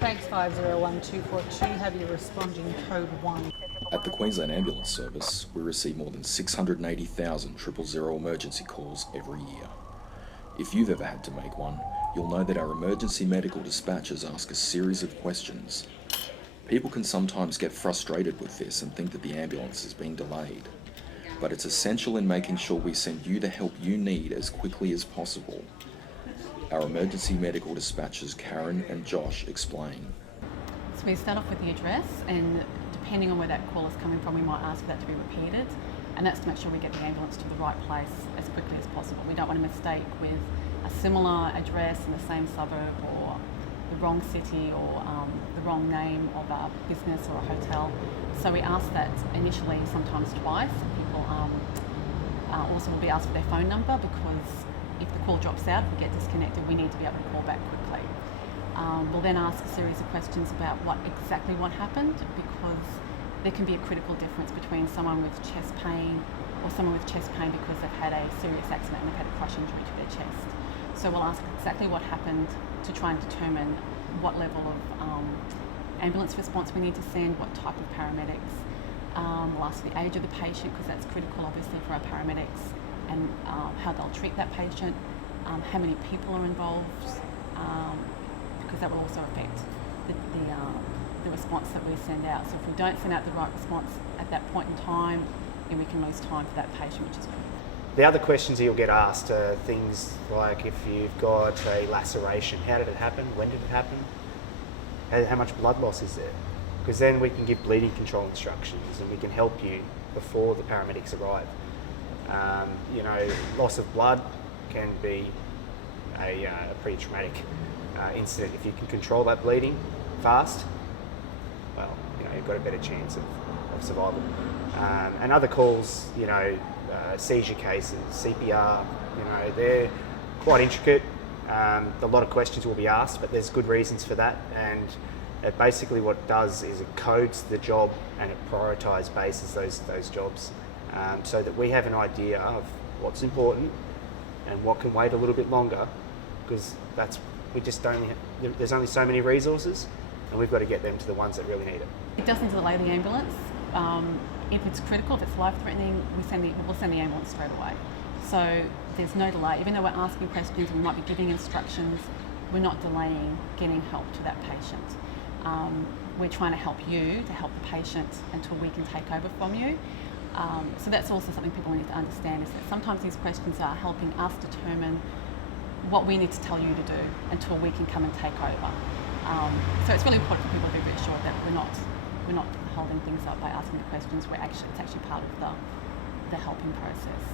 Thanks 501242, have your responding code 1. At the Queensland Ambulance Service, we receive more than 680,000 000 emergency calls every year. If you've ever had to make one, you'll know that our emergency medical dispatchers ask a series of questions. People can sometimes get frustrated with this and think that the ambulance is being delayed. But it's essential in making sure we send you the help you need as quickly as possible. Our emergency medical dispatchers Karen and Josh explain. So we start off with the address, and depending on where that call is coming from, we might ask for that to be repeated, and that's to make sure we get the ambulance to the right place as quickly as possible. We don't want a mistake with a similar address in the same suburb, or the wrong city, or the wrong name of a business or a hotel. So we ask that initially, sometimes twice. People also will be asked for their phone number, because if the call drops out, if we get disconnected, we need to be able to call back quickly. We'll then ask a series of questions about what happened, because there can be a critical difference between someone with chest pain or someone with chest pain because they've had a serious accident and they've had a crush injury to their chest. So we'll ask exactly what happened to try and determine what level of ambulance response we need to send, what type of paramedics. We'll ask the age of the patient, because that's critical obviously for our paramedics, and how they'll treat that patient, how many people are involved, because that will also affect the response that we send out. So if we don't send out the right response at that point in time, then we can lose time for that patient, which is critical. The other questions you'll get asked are things like, if you've got a laceration, how did it happen, when did it happen, how much blood loss is there? Because then we can give bleeding control instructions, and we can help you before the paramedics arrive. Loss of blood can be a pretty traumatic incident. If you can control that bleeding fast, well, you've got a better chance of survival. And other calls, seizure cases, CPR, they're quite intricate. A lot of questions will be asked, but there's good reasons for that. And basically what it does is it codes the job, and it prioritises bases those jobs. So that we have an idea of what's important and what can wait a little bit longer, because there's only so many resources, and we've got to get them to the ones that really need it. It doesn't delay the ambulance. If it's critical, if it's life-threatening, we'll send the ambulance straight away. So there's no delay. Even though we're asking questions and we might be giving instructions, we're not delaying getting help to that patient. We're trying to help you to help the patient until we can take over from you. So that's also something people need to understand, is that sometimes these questions are helping us determine what we need to tell you to do until we can come and take over. So it's really important for people to be reassured that we're not holding things up by asking the questions. It's actually part of the helping process.